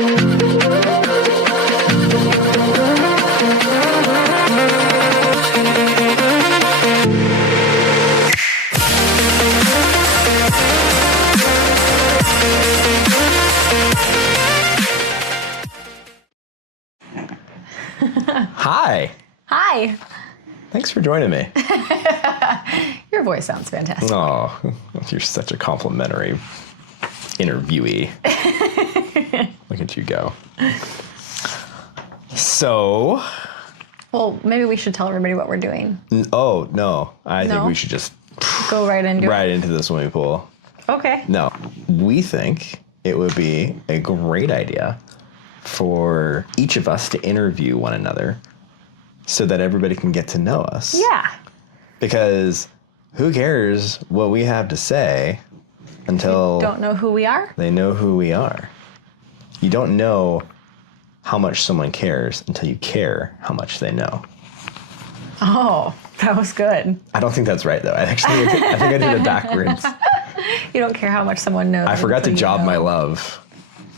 Hi. Hi. Thanks for joining me. Your voice sounds fantastic. Oh, you're such a complimentary interviewee. Look at you go. So. Well, maybe we should tell everybody what we're doing. Oh, no. I think we should just go right into the swimming pool. Okay. No. We think it would be a great idea for each of us to interview one another so that everybody can get to know us. Yeah. Because who cares what we have to say until they don't know who we are? They know who we are. You don't know how much someone cares until you care how much they know. Oh, that was good. I don't think that's right, though. I think I did it backwards. You don't care how much someone knows. I forgot to job my love,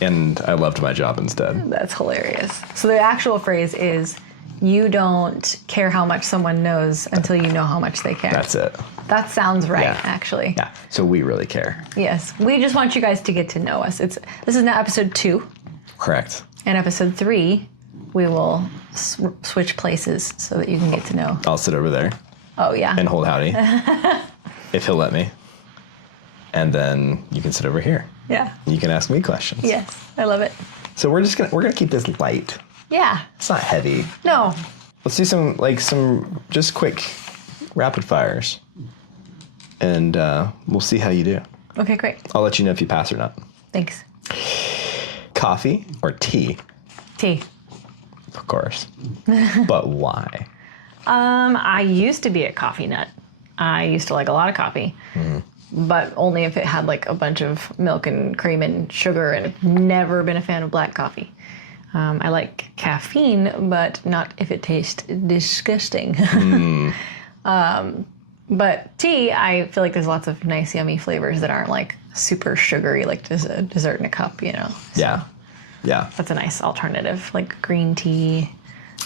and I loved my job instead. That's hilarious. So the actual phrase is, you don't care how much someone knows until you know how much they care. That's it. That sounds right, actually. Yeah, so we really care. Yes, we just want you guys to get to know us. This is now episode 2. Correct. And episode 3, we will switch places so that you can get to know. I'll sit over there. Oh, yeah. And hold howdy, if he'll let me. And then you can sit over here. Yeah. You can ask me questions. Yes, I love it. So we're gonna keep this light. Yeah. It's not heavy. No. Let's do some just quick rapid fires. And we'll see how you do. Okay, great. I'll let you know if you pass or not. Thanks. Coffee or tea? Tea. Of course. But why? I used to be a coffee nut. I used to like a lot of coffee. But only if it had like a bunch of milk and cream and sugar, and I've never been a fan of black coffee. I like caffeine, but not if it tastes disgusting. But tea, I feel like there's lots of nice, yummy flavors that aren't like super sugary, like just a dessert in a cup, you know? So Yeah. That's a nice alternative, like green tea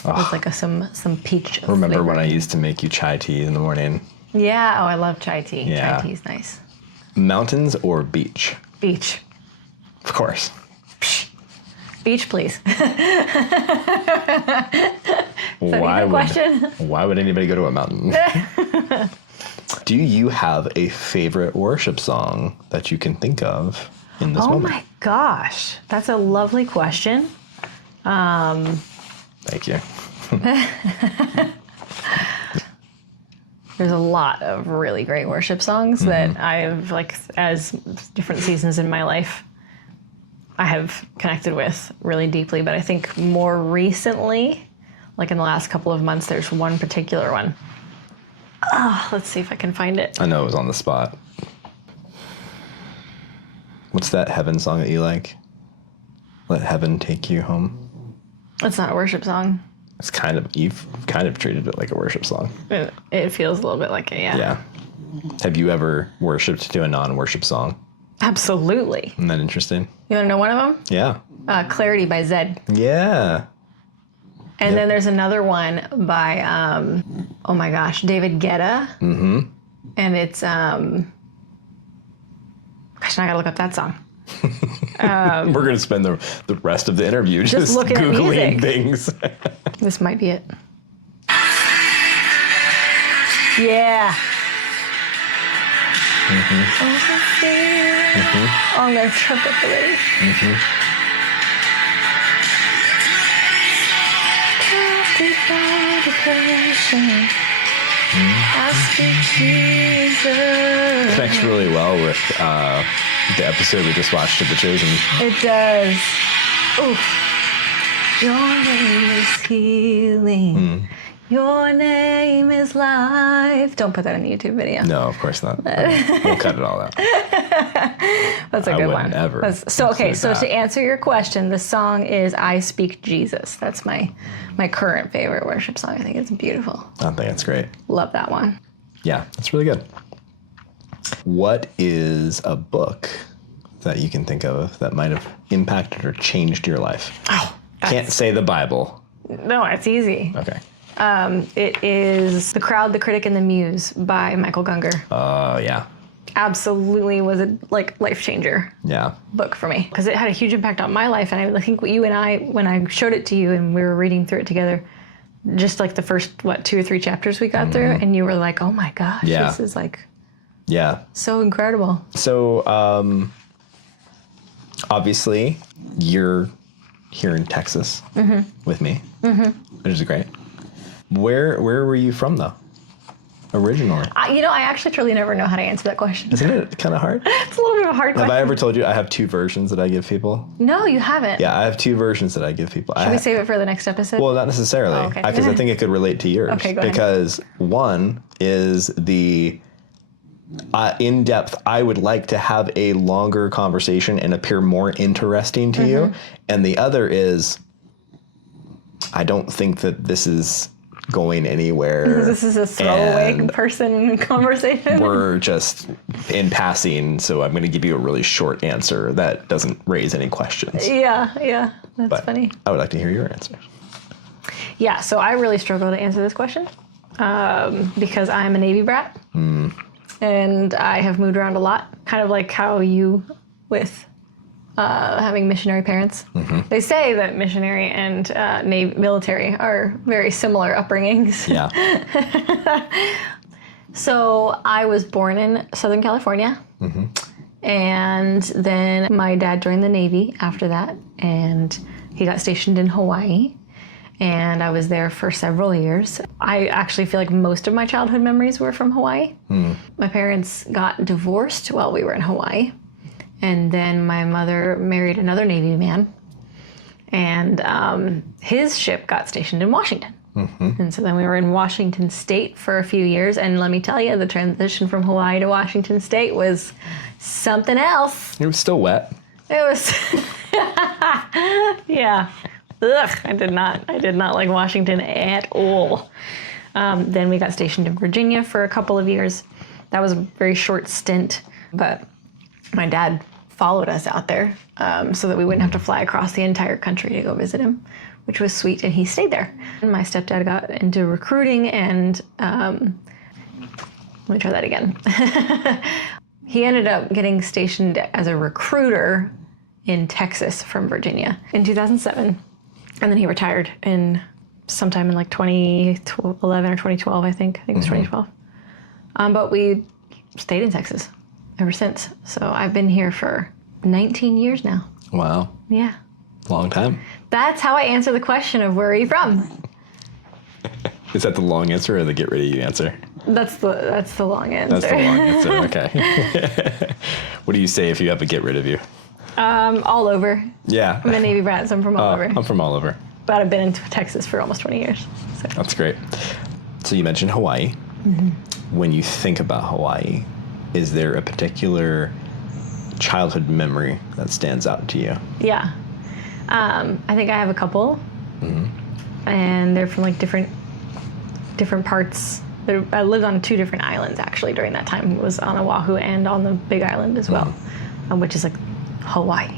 with like some peach Remember when I flavoring. used to make you chai tea in the morning? Yeah, I love chai tea. Yeah. Chai tea's nice. Mountains or beach? Beach. Of course. Beach, please. Why would anybody go to a mountain? Do you have a favorite worship song that you can think of in this moment? Oh my gosh, that's a lovely question. Thank you. There's a lot of really great worship songs that I've, like, as different seasons in my life, I have connected with really deeply. But I think more recently, like in the last couple of months, there's one particular one. Let's see if I can find it. I know it was on the spot. What's that heaven song that you like? Let heaven take you home. It's not a worship song. You've kind of treated it like a worship song. It feels a little bit like it, yeah. Yeah. Have you ever worshipped to a non-worship song? Absolutely. Isn't that interesting? You want to know one of them? Yeah. Clarity by Zed. Yeah. And then there's another one by, oh my gosh, David Guetta. Mm-hmm. And it's, gosh, now I gotta look up that song. We're going to spend the rest of the interview just looking Googling at things. This might be it. Yeah. Oh, I'm gonna trip up already. Connects really well with the episode we just watched of The Chosen. It does. Oof. Your name is healing. Your name is life. Don't put that in the YouTube video. No, of course not. We'll cut it all out. That's a good one. I wouldn't ever. So to answer your question, the song is I Speak Jesus. That's my current favorite worship song. I think it's beautiful. I think it's great. Love that one. Yeah, it's really good. What is a book that you can think of that might have impacted or changed your life? Oh, Can't say the Bible. no, it's easy. Okay. It is The Crowd, the Critic, and the Muse by Michael Gungor. Oh, yeah. Absolutely was a life changer Yeah. book for me because it had a huge impact on my life. And I think you and I, when I showed it to you and we were reading through it together, just like the first, 2 or 3 chapters we got through, and you were like, oh my gosh, this is so incredible. So, obviously, you're here in Texas with me, which is great. Where were you from, though, originally? I actually truly never know how to answer that question. Isn't it kind of hard? It's a little bit of a hard question. Have I ever told you I have 2 versions that I give people? No, you haven't. Yeah, I have 2 versions that I give people. Should we save it for the next episode? Well, not necessarily, okay. because I think it could relate to yours. Okay, go ahead. Because one is the in depth, I would like to have a longer conversation and appear more interesting to you. And the other is, I don't think that this is going anywhere. This is a throwaway person conversation. We're just in passing, so I'm going to give you a really short answer that doesn't raise any questions. Yeah, that's But funny. I would like to hear your answer. Yeah, so I really struggle to answer this question because I'm a Navy brat. And I have moved around a lot, kind of like how you with having missionary parents. They say that missionary and military are very similar upbringings. Yeah. So I was born in Southern California. And then my dad joined the Navy after that, and he got stationed in Hawaii. And I was there for several years. I actually feel like most of my childhood memories were from Hawaii. My parents got divorced while we were in Hawaii. And then my mother married another Navy man. And his ship got stationed in Washington. And so then we were in Washington State for a few years. And let me tell you, the transition from Hawaii to Washington State was something else. It was still wet. It was, yeah. Ugh, I did not like Washington at all. Then we got stationed in Virginia for a couple of years. That was a very short stint, but my dad followed us out there so that we wouldn't have to fly across the entire country to go visit him, which was sweet, and he stayed there. And my stepdad got into recruiting, and let me try that again. He ended up getting stationed as a recruiter in Texas from Virginia in 2007. And then he retired in sometime in like 2011 or 2012, I think. I think it was 2012. But we stayed in Texas ever since. So I've been here for 19 years now. Wow. Yeah. Long time. That's how I answer the question of where are you from? Is that the long answer or the get rid of you answer? That's the long answer. That's the long answer, okay. What do you say if you have a get rid of you? All over. Yeah. I'm a Navy brat, so I'm from all over. I'm from all over. But I've been in Texas for almost 20 years. So. That's great. So you mentioned Hawaii. When you think about Hawaii, is there a particular childhood memory that stands out to you? Yeah. I think I have a couple. And they're from like different parts. I lived on 2 different islands actually during that time. It was on Oahu and on the Big Island as well, which is like Hawaii.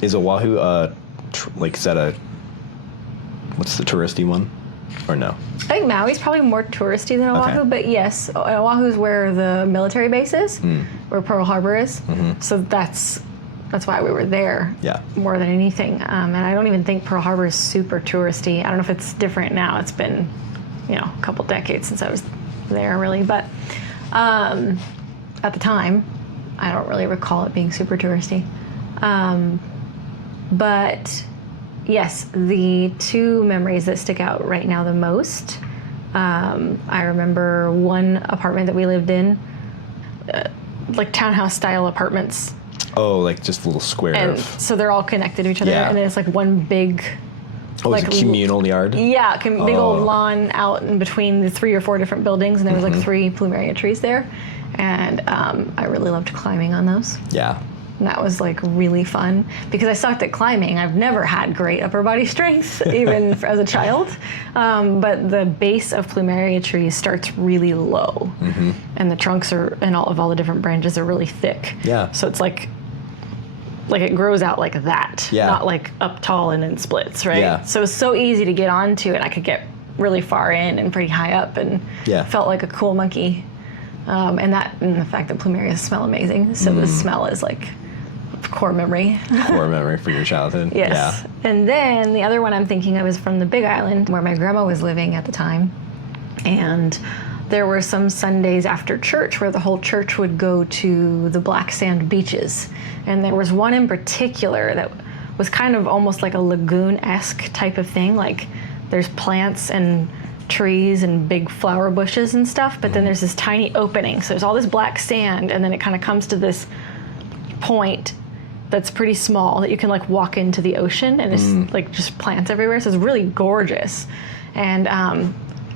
Is Oahu is that what's the touristy one, or no? I think Maui's probably more touristy than Oahu, but yes, Oahu is where the military base is, where Pearl Harbor is. So that's why we were there. Yeah. More than anything, and I don't even think Pearl Harbor is super touristy. I don't know if it's different now. It's been, a couple decades since I was there, really, but at the time, I don't really recall it being super touristy. But yes, the 2 memories that stick out right now the most, I remember one apartment that we lived in, like townhouse style apartments. Oh, like just a little square. And so they're all connected to each other, Yeah. and then it's like one big... Oh, like it's a communal yard? Yeah, big old lawn out in between the 3 or 4 different buildings, and there was like 3 plumeria trees there. And I really loved climbing on those. Yeah. And that was like really fun because I sucked at climbing. I've never had great upper body strength, even as a child. But the base of plumeria trees starts really low, and the trunks and all the different branches are really thick. Yeah. So it's like like it grows out like that, not like up tall and in splits, right? Yeah. So it's so easy to get onto, and I could get really far in and pretty high up, and felt like a cool monkey. And the fact that plumerias smell amazing, so the smell is like a core memory. Core memory for your childhood. Yes. Yeah. And then the other one I'm thinking of is from the Big Island, where my grandma was living at the time, and there were some Sundays after church where the whole church would go to the black sand beaches. And there was one in particular that was kind of almost like a lagoon-esque type of thing. Like there's plants and trees and big flower bushes and stuff, but then there's this tiny opening. So there's all this black sand, and then it kind of comes to this point that's pretty small that you can like walk into the ocean, and it's like just plants everywhere. So it's really gorgeous. And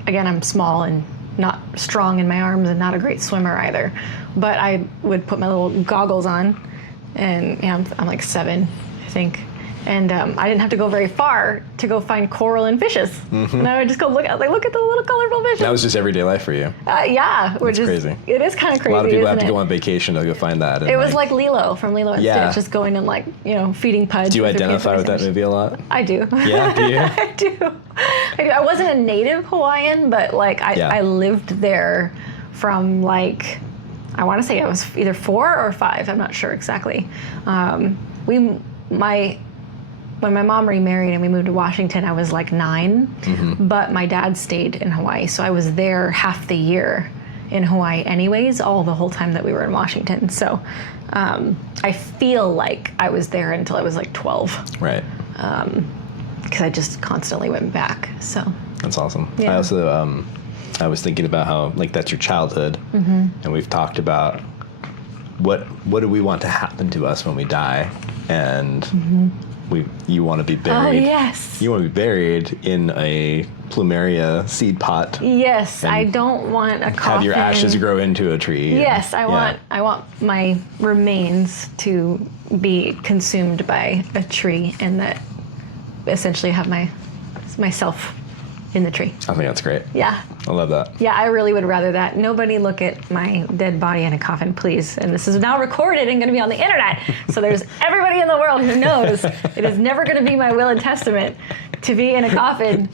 again, I'm small and not strong in my arms and not a great swimmer either, but I would put my little goggles on, and I'm like 7, I think, and I didn't have to go very far to go find coral and fishes. And I would just go look at the little colorful fishes. That was just everyday life for you. Yeah, which is crazy. It is kind of crazy. A lot of people have to isn't go it? on vacation to go find that. And It was like Lilo from Lilo and Yeah. Stitch, just going and like feeding puds. Do you with your identify with that peanut movie a lot? I do. Yeah, do you? I do. I wasn't a native Hawaiian, but like I lived there from like, I want to say I was either 4 or 5. I'm not sure exactly. When my mom remarried and we moved to Washington, I was like 9, but my dad stayed in Hawaii, so I was there half the year in Hawaii anyways, the whole time that we were in Washington. So I feel like I was there until I was like 12. Right. Because I just constantly went back. So That's awesome. Yeah. I also, I was thinking about how like that's your childhood, and we've talked about what do we want to happen to us when we die, and you want to be buried. Oh yes. You want to be buried in a plumeria seed pot. Yes, I don't want a coffin. Have your ashes grow into a tree. Yes, I want my remains to be consumed by a tree, and that essentially have myself in the tree. I think that's great. Yeah. I love that. Yeah, I really would rather that. Nobody look at my dead body in a coffin, please. And this is now recorded and going to be on the internet. So there's everybody in the world who knows it is never going to be my will and testament to be in a coffin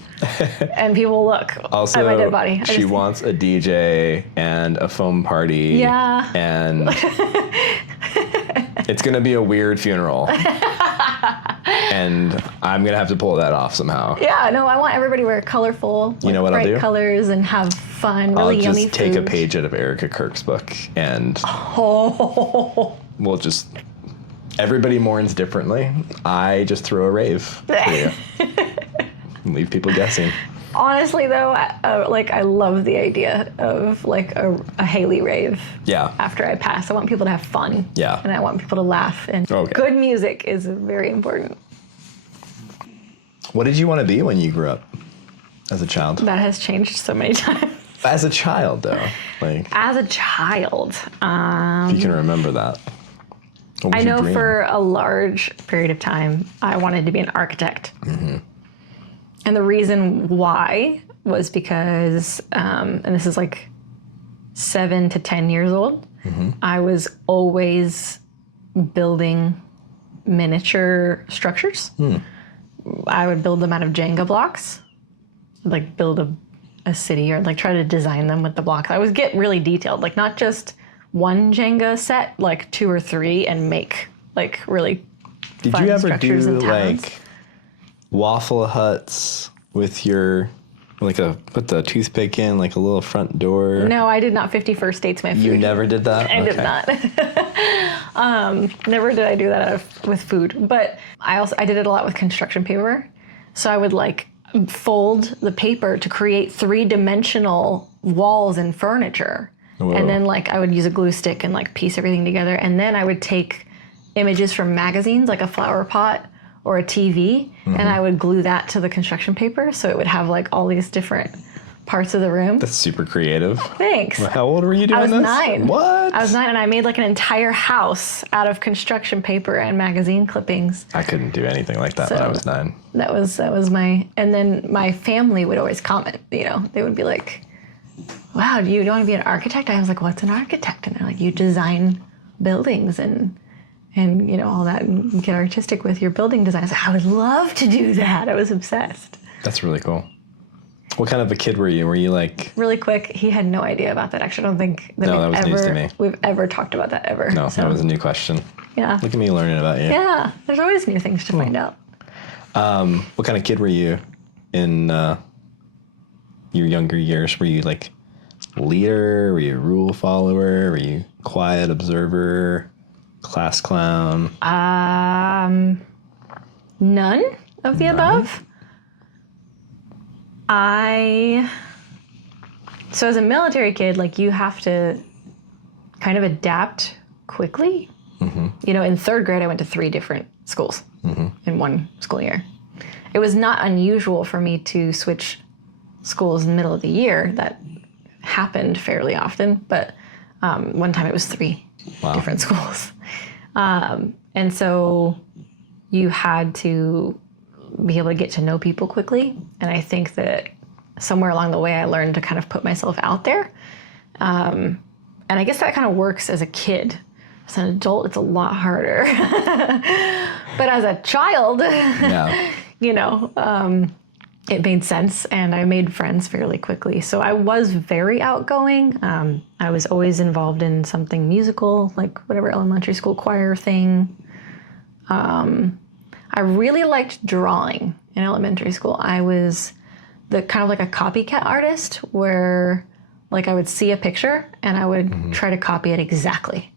and people look Also, at my dead body. she wants a DJ and a foam party. Yeah. And it's going to be a weird funeral. And I'm going to have to pull that off somehow. Yeah, no, I want everybody to wear colorful, You know what I'll bright do? colors and have fun, really I'll yummy just take a food. page out of Erica Kirk's book and we'll just... Everybody mourns differently. I just throw a rave for you. And leave people guessing. Honestly, though, I love the idea of like a Hayley rave. Yeah. After I pass, I want people to have fun. Yeah. And I want people to laugh. And Okay. good music is very important. What did you want to be when you grew up as a child? That has changed so many times. As a child, though. Like, As a child, if you can remember that. What was I your know dream? for a large period of time, I wanted to be an architect. And the reason why was because, and this is like 7 to 10 years old, I was always building miniature structures. I would build them out of Jenga blocks, like build a city or like try to design them with the blocks. I would get really detailed, like not just one Jenga set, like 2 or 3, and make like really Did fun you ever structures do and towns. like waffle huts with your put the toothpick in like a little front door? No, I did not 51st dates my food. You never did that? I did not. Never did I do that with food. But I did it a lot with construction paper. So I would like fold the paper to create 3-dimensional walls and furniture. Whoa. And then like I would use a glue stick and like piece everything together. And then I would take images from magazines, like a flower pot or a TV, and I would glue that to the construction paper. So it would have like all these different parts of the room. That's super creative. Thanks. How old were you doing I was this? 9. What? I was 9, and I made like an entire house out of construction paper and magazine clippings. I couldn't do anything like that when I was 9. That was my, and then my family would always comment, they would be like, wow, do you want to be an architect? I was like, what's an architect? And they're like, you design buildings and and all that, and get artistic with your building design. I was like, I would love to do that. I was obsessed. That's really cool. What kind of a kid were you? Were you like... Really quick, he had no idea about that. Actually, I don't think that we've ever talked about that ever. No, that was a new question. Yeah. Look at me learning about you. Yeah, there's always new things to find out. What kind of kid were you in your younger years? Were you like leader? Were you a rule follower? Were you quiet observer? Class clown? None of the above. So as a military kid, like, you have to kind of adapt quickly. Mm-hmm. In third grade, I went to 3 different schools in one school year. It was not unusual for me to switch schools in the middle of the year. That happened fairly often, but one time it was 3 different schools. And so you had to be able to get to know people quickly. And I think that somewhere along the way, I learned to kind of put myself out there. And I guess that kind of works as a kid. As an adult, it's a lot harder. But as a child, it made sense, and I made friends fairly quickly. So I was very outgoing. I was always involved in something musical, like whatever elementary school choir thing. I really liked drawing in elementary school. I was the kind of like a copycat artist, where like I would see a picture and I would try to copy it exactly.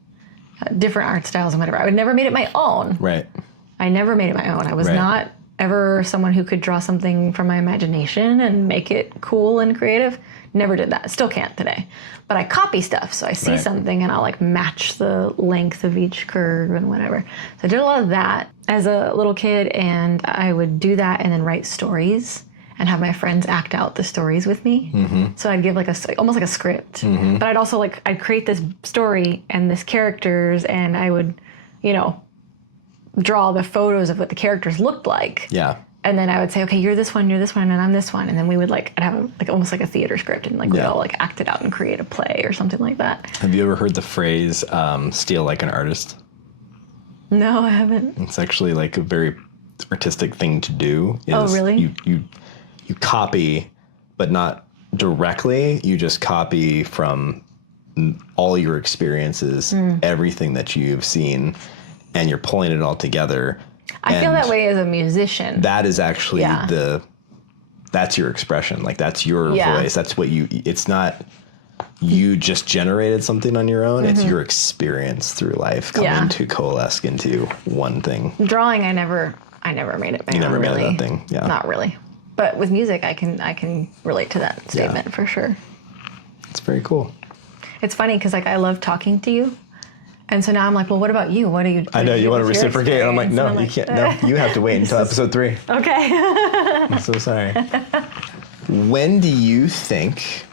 Different art styles and whatever. I would never made it my own. Right. I never made it my own. I was not ever someone who could draw something from my imagination and make it cool and creative. Never did that. Still can't today. But I copy stuff. So I see something and I'll like match the length of each curve and whatever. So I did a lot of that as a little kid, and I would do that and then write stories and have my friends act out the stories with me. Mm-hmm. So I'd give like almost like a script. Mm-hmm. But I'd also I'd create this story and this characters, and I would, draw the photos of what the characters looked like. Yeah. And then I would say, okay, you're this one, and I'm this one. And then we would I'd have almost like a theater script, and we'd all act it out and create a play or something like that. Have you ever heard the phrase, steal like an artist? No, I haven't. It's actually like a very artistic thing to do. Oh, really? You copy, but not directly. You just copy from all your experiences, everything that you've seen, and you're pulling it all together. I feel that way as a musician. That is actually that's your expression. Like, that's your voice. That's what it's not you just generated something on your own. It's your experience through life coming to coalesce into one thing. Drawing, I never made it my own. You never made really. that thing. Yeah. Not really. But with music, I can relate to that statement for sure. It's very cool. It's funny because I love talking to you. And so now I'm like, well, what about you? What do you do? I know, you want to reciprocate. I'm like, no, you can't. No, you have to wait until episode 3. Okay. I'm so sorry. When do you think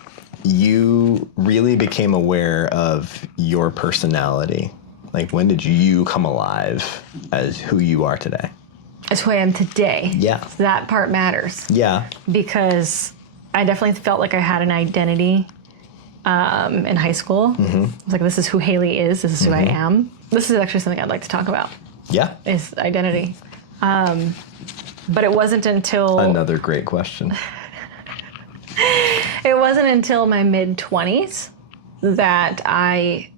you really became aware of your personality? Like, when did you come alive as who you are today? As who I am today. Yeah. So that part matters. Yeah. Because I definitely felt like I had an identity in high school. Mm-hmm. I was like, this is who Hayley is. This is who I am. This is actually something I'd like to talk about. Yeah. Is identity. But it wasn't until... Another great question. It wasn't until my mid-20s that I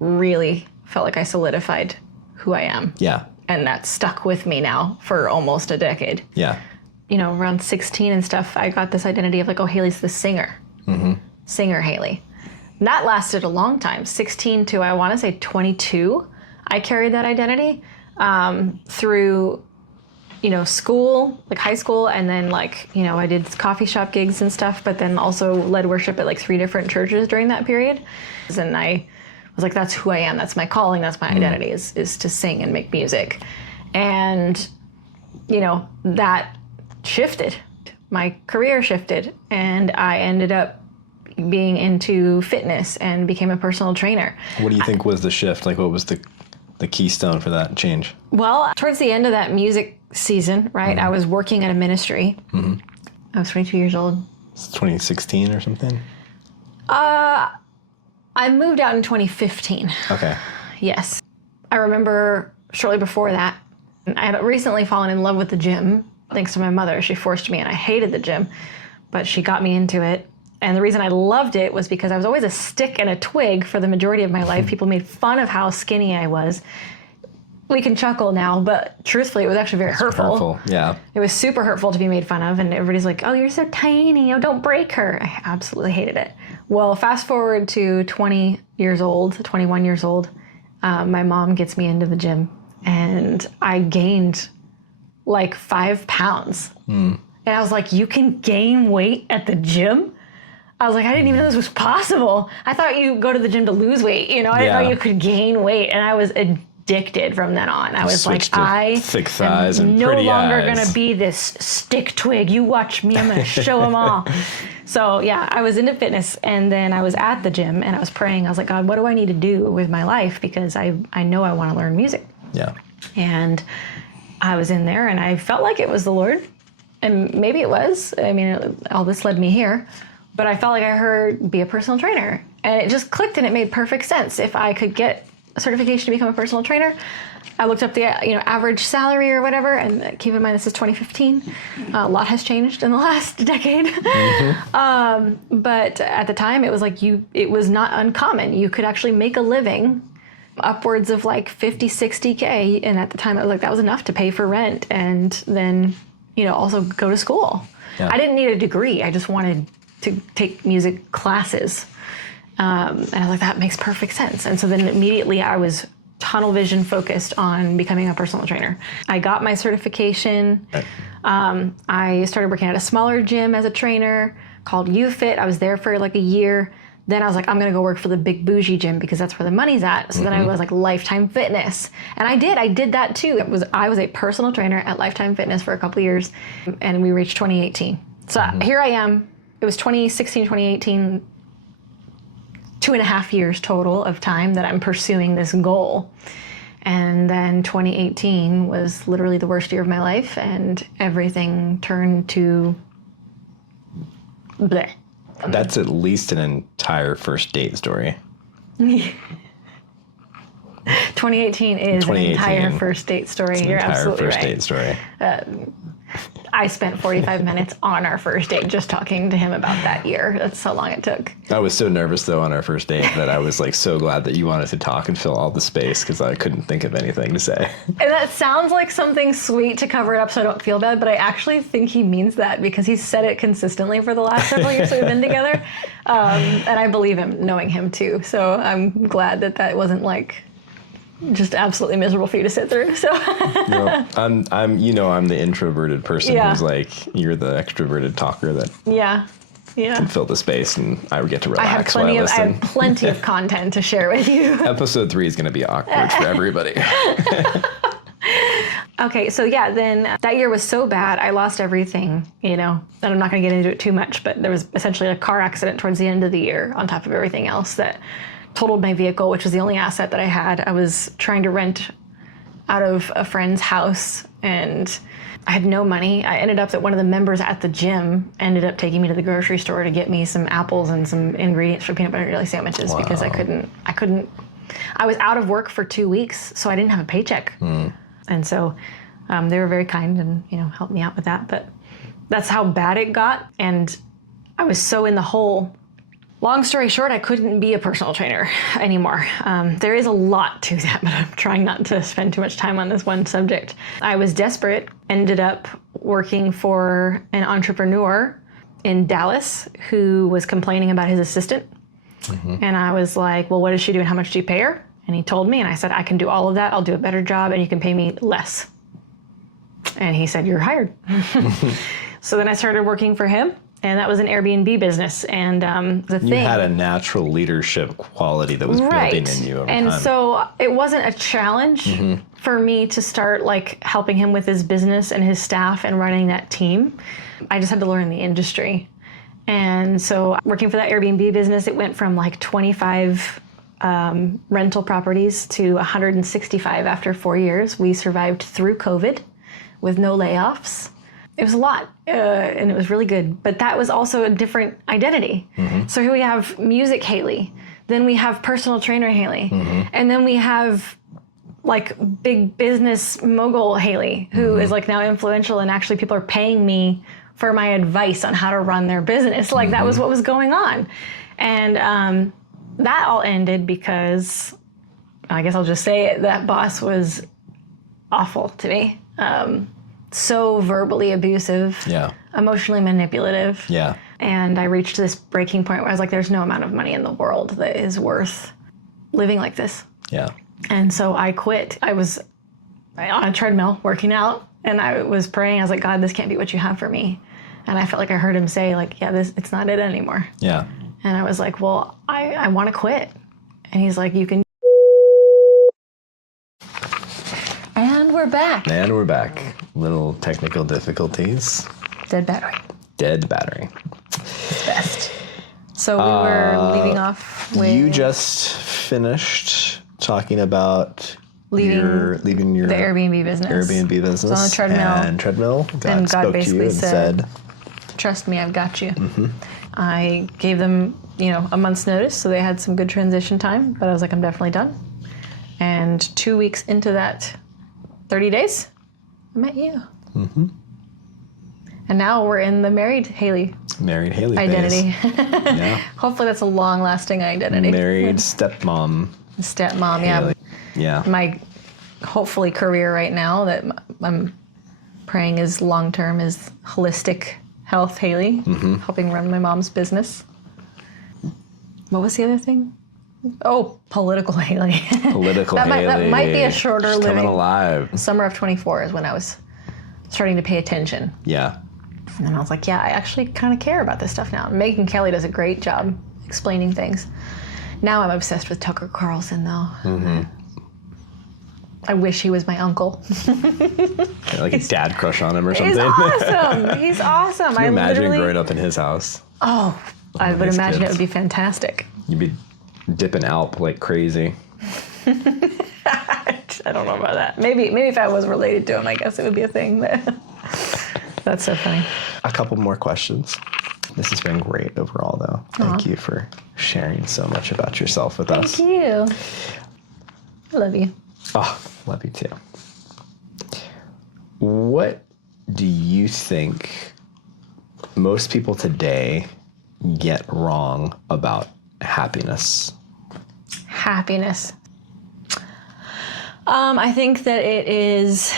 really felt like I solidified who I am. Yeah. And that stuck with me now for almost a decade. Yeah. Around 16 and stuff, I got this identity of like, oh, Hayley's the singer. Mm-hmm. Singer Hayley. And that lasted a long time. 16 to, I want to say 22, I carried that identity through, school, like high school, and then I did coffee shop gigs and stuff, but then also led worship at 3 different churches during that period. And I was like, that's who I am. That's my calling. That's my identity is to sing and make music. And, that shifted. My career shifted, and I ended up being into fitness and became a personal trainer. What do you think was the shift? Like, what was the keystone for that change? Well, towards the end of that music season, right, I was working at a ministry. Mm-hmm. I was 22 years old. It's 2016 or something? I moved out in 2015. Okay. Yes. I remember shortly before that, I had recently fallen in love with the gym, thanks to my mother. She forced me, and I hated the gym, but she got me into it. And the reason I loved it was because I was always a stick and a twig for the majority of my life. People made fun of how skinny I was. We can chuckle now, but truthfully, it was actually very hurtful. Yeah. It was super hurtful to be made fun of, and everybody's like, oh, you're so tiny, oh, don't break her. I absolutely hated it. Well, fast forward to 21 years old, my mom gets me into the gym, and I gained like 5 pounds. And I was like, you can gain weight at the gym? I was like, I didn't even know this was possible. I thought you go to the gym to lose weight. I didn't know you could gain weight. And I was addicted from then on. I was like, I thick thighs am and no pretty longer eyes. going to be this stick twig. You watch me, I'm going to show them all. So yeah, I was into fitness, and then I was at the gym and I was praying. I was like, God, what do I need to do with my life? Because I know I want to learn music. Yeah. And I was in there and I felt like it was the Lord. And maybe it was. I mean, all this led me here. But I felt like I heard, be a personal trainer. And it just clicked, and it made perfect sense. If I could get a certification to become a personal trainer, I looked up the average salary or whatever, and keep in mind this is 2015. A lot has changed in the last decade. But at the time, it was like it was not uncommon. You could actually make a living upwards of like 50, 60K. And at the time, it was like that was enough to pay for rent and then, also go to school. Yeah. I didn't need a degree. I just wanted to take music classes. And I was like, that makes perfect sense. And so then immediately I was tunnel vision focused on becoming a personal trainer. I got my certification. I started working at a smaller gym as a trainer called UFit. I was there for like a year. Then I was like, I'm going to go work for the big bougie gym because that's where the money's at. So then I was like Lifetime Fitness. And I did that too. I was a personal trainer at Lifetime Fitness for a couple of years, and we reached 2018. So here I am. It was 2016, 2018, 2.5 years total of time that I'm pursuing this goal. And then 2018 was literally the worst year of my life, and everything turned to bleh. That's at least an entire first date story. 2018 is an entire first date story. You're absolutely right. Entire first date story. I spent 45 minutes on our first date just talking to him about that year. That's how long it took. I was so nervous, though, on our first date that I was like so glad that you wanted to talk and fill all the space because I couldn't think of anything to say. And that sounds like something sweet to cover it up so I don't feel bad, but I actually think he means that because he's said it consistently for the last several years that we've been together. And I believe him, knowing him, too. So I'm glad that wasn't like just absolutely miserable for you to sit through. So I'm the introverted person who's like, you're the extroverted talker that can fill the space, and I would get to relax. I have plenty of content to share with you. Episode 3 is going to be awkward for everybody. Okay, so then that year was so bad, I lost everything, and I'm not going to get into it too much, but there was essentially a car accident towards the end of the year on top of everything else that totaled my vehicle, which was the only asset that I had. I was trying to rent out of a friend's house, and I had no money. I ended up that one of the members at the gym ended up taking me to the grocery store to get me some apples and some ingredients for peanut butter and jelly sandwiches because I was out of work for 2 weeks, so I didn't have a paycheck. And so they were very kind and, helped me out with that. But that's how bad it got, and I was so in the hole. Long story short, I couldn't be a personal trainer anymore. There is a lot to that, but I'm trying not to spend too much time on this one subject. I was desperate, ended up working for an entrepreneur in Dallas who was complaining about his assistant. And I was like, well, what does she do and how much do you pay her? And he told me, and I said, I can do all of that. I'll do a better job, and you can pay me less. And he said, you're hired. So then I started working for him. And that was an Airbnb business. And you had a natural leadership quality that was building in you over time. And so it wasn't a challenge for me to start like helping him with his business and his staff and running that team. I just had to learn the industry. And so working for that Airbnb business, it went from like 25 rental properties to 165 after 4 years. We survived through COVID with no layoffs. It was a lot, and it was really good. But that was also a different identity. So here we have music Hayley, then we have personal trainer Hayley, and then we have like big business mogul Hayley, who is like now influential, and actually people are paying me for my advice on how to run their business. Like that was what was going on. And that all ended because, I guess I'll just say it, that boss was awful to me. So verbally abusive, emotionally manipulative. Yeah. And I reached this breaking point where I was like, there's no amount of money in the world that is worth living like this. Yeah. And so I quit. I was on a treadmill working out, and I was praying. I was like, God, this can't be what you have for me. And I felt like I heard him say, like, yeah, it's not it anymore. Yeah. And I was like, well, I want to quit. And he's like, you can. And we're back. And we're back. Little technical difficulties. Dead battery. Dead battery. It's best. So we were leaving off with. You just finished talking about leaving your the Airbnb business. Airbnb business. So on a treadmill. And treadmill. And God spoke basically to you and said, trust me, I've got you. I gave them, a month's notice, so they had some good transition time, but I was like, I'm definitely done. And 2 weeks into that 30 days, I met you. And now we're in the married Hayley identity. Yeah. Hopefully that's a long-lasting identity. Married stepmom. Stepmom, Hayley. Yeah. My hopefully career right now that I'm praying is long-term is holistic health Hayley, helping run my mom's business. What was the other thing? Oh, political Hayley. Political Hayley. That might be a shorter She's living. Coming alive. Summer of 24 is when I was starting to pay attention. Yeah. And then I was like, yeah, I actually kind of care about this stuff now. Megan Kelly does a great job explaining things. Now I'm obsessed with Tucker Carlson, though. I wish he was my uncle. Like a dad crush on him or something. He's awesome. He's awesome. Can you imagine growing up in his house? Oh, I would imagine kids. it would be fantastic. You'd be dipping Alp like crazy. I don't know about that. Maybe if I was related to him, I guess it would be a thing. That's so funny. A couple more questions. This has been great overall, though. Thank you for sharing so much about yourself with us. Thank you. I love you. Oh, love you too. What do you think most people today get wrong about happiness? Happiness. I think that it is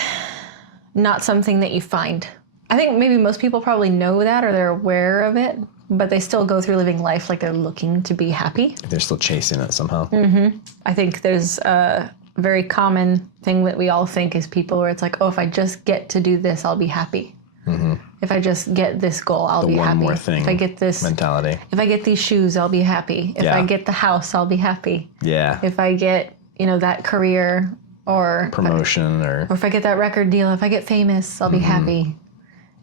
not something that you find. I think maybe most people probably know that or they're aware of it, but they still go through living life like they're looking to be happy. They're still chasing it somehow. I think there's a very common thing that we all think is people where it's like, oh, if I just get to do this, I'll be happy. If I just get this goal, I'll be happy. One more thing if I get this mentality. If I get these shoes, I'll be happy. If I get the house, I'll be happy. Yeah. If I get, that career or promotion or if I get that record deal, if I get famous, I'll be happy.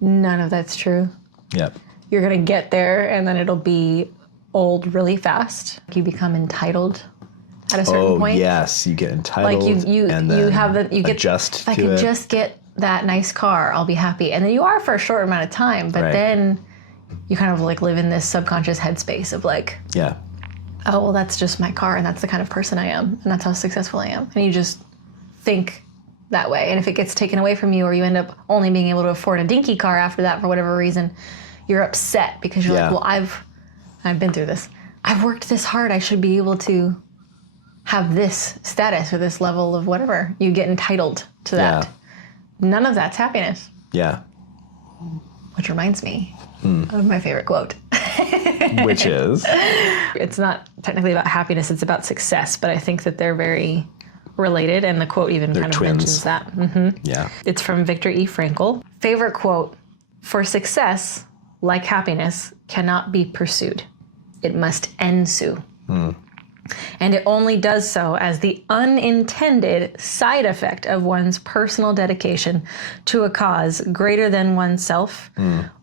None of that's true. Yep. You're going to get there and then it'll be old really fast. You become entitled at a certain point. Oh, yes, you get entitled. Like you have the you get adjust if I to can it. just get that nice car, I'll be happy. And then you are for a short amount of time, but then you kind of like live in this subconscious headspace of like, yeah. oh, well, that's just my car and that's the kind of person I am and that's how successful I am. And you just think that way. And if it gets taken away from you or you end up only being able to afford a dinky car after that for whatever reason, you're upset because you're like, well, I've been through this. I've worked this hard. I should be able to have this status or this level of whatever. You get entitled to that. None of that's happiness. Yeah. Which reminds me of my favorite quote. Which is? It's not technically about happiness, it's about success, but I think that they're very related, and the quote even They're kind of twins. mentions that. Yeah. It's from Viktor E. Frankl. Favorite quote, for success, like happiness, cannot be pursued. It must ensue. And it only does so as the unintended side effect of one's personal dedication to a cause greater than oneself,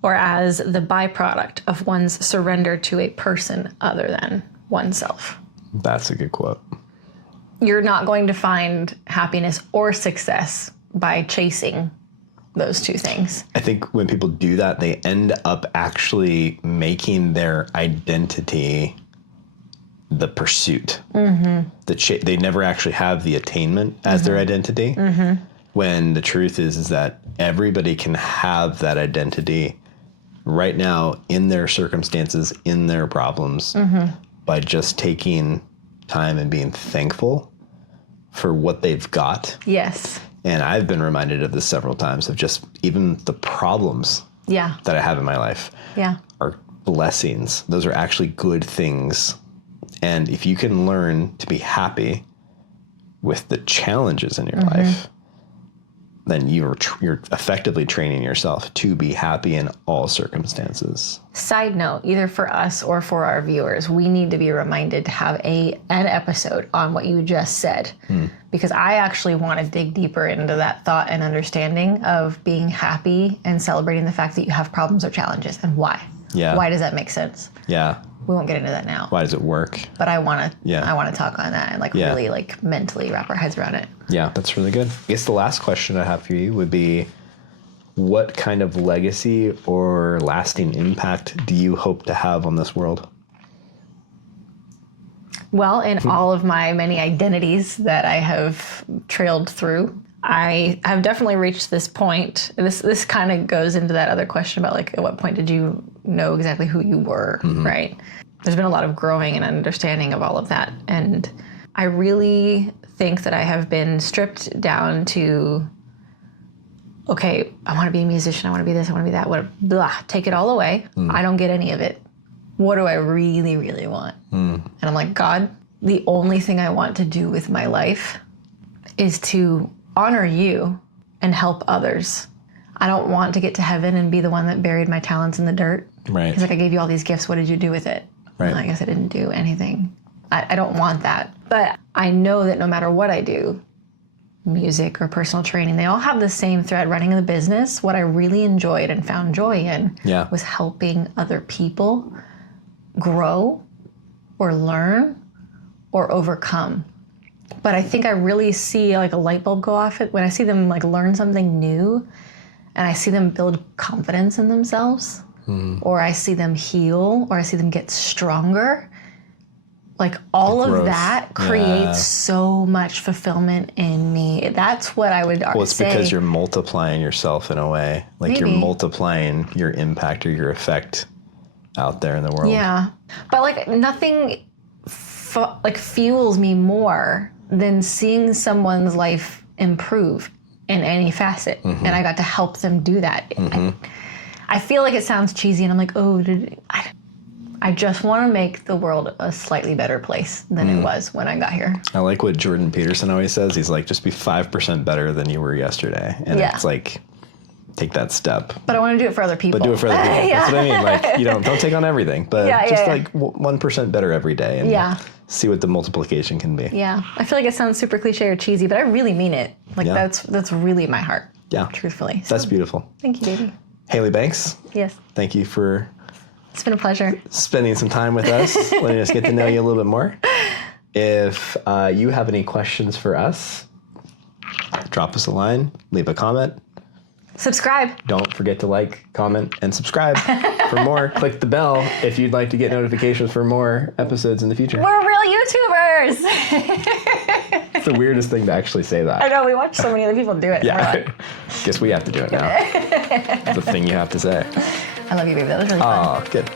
or as the byproduct of one's surrender to a person other than oneself. That's a good quote. You're not going to find happiness or success by chasing those two things. I think when people do that, they end up actually making their identity the pursuit. They never actually have the attainment as their identity. When the truth is that everybody can have that identity right now in their circumstances, in their problems, by just taking time and being thankful for what they've got. Yes. And I've been reminded of this several times, of just even the problems that I have in my life are blessings. Those are actually good things. And if you can learn to be happy with the challenges in your life, then you're effectively training yourself to be happy in all circumstances. Side note, either for us or for our viewers, we need to be reminded to have an episode on what you just said. Because I actually want to dig deeper into that thought and understanding of being happy and celebrating the fact that you have problems or challenges and why. Yeah. Why does that make sense? Yeah. We won't get into that now. Why does it work? But I want to talk on that and really mentally wrap our heads around it. Yeah, that's really good. I guess the last question I have for you would be, what kind of legacy or lasting impact do you hope to have on this world? Well, in all of my many identities that I have trailed through, I have definitely reached this point. This kind of goes into that other question about at what point did you know exactly who you were, right? There's been a lot of growing and understanding of all of that. And I really think that I have been stripped down to, okay, I want to be a musician. I want to be this. I want to be that. Blah, take it all away. I don't get any of it. What do I really, really want? And I'm like, God, the only thing I want to do with my life is to honor you and help others. I don't want to get to heaven and be the one that buried my talents in the dirt. Right. He's like, I gave you all these gifts. What did you do with it? Right. I guess I didn't do anything. I don't want that. But I know that no matter what I do, music or personal training, they all have the same thread. Running the business, what I really enjoyed and found joy in was helping other people grow or learn or overcome. But I think I really see a light bulb go off when I see them learn something new, and I see them build confidence in themselves, or I see them heal, or I see them get stronger. All of that creates so much fulfillment in me. That's what I would say. Well, it's because you're multiplying yourself in a way. You're multiplying your impact or your effect out there in the world. Yeah. But nothing fuels me more than seeing someone's life improve in any facet. And I got to help them do that. I feel like it sounds cheesy and I'm like, I just want to make the world a slightly better place than it was when I got here. I like what Jordan Peterson always says. He's like, just be 5% better than you were yesterday. And it's take that step. But I want to do it for other people. But do it for other people. That's what I mean. Don't take on everything, but 1% better every day and see what the multiplication can be. Yeah. I feel like it sounds super cliche or cheesy, but I really mean it. That's really my heart. Yeah. Truthfully. That's beautiful. Thank you, baby. Hayley Banks. Yes. Thank you for... It's been a pleasure. Spending some time with us, letting us get to know you a little bit more. If you have any questions for us, drop us a line, leave a comment. Subscribe. Don't forget to like, comment, and subscribe for more. Click the bell if you'd like to get notifications for more episodes in the future. We're real YouTubers. It's the weirdest thing to actually say that. I know, we watch so many other people do it. Yeah. Guess we have to do it now. It's a thing you have to say. I love you, baby. That was really fun. Oh, good.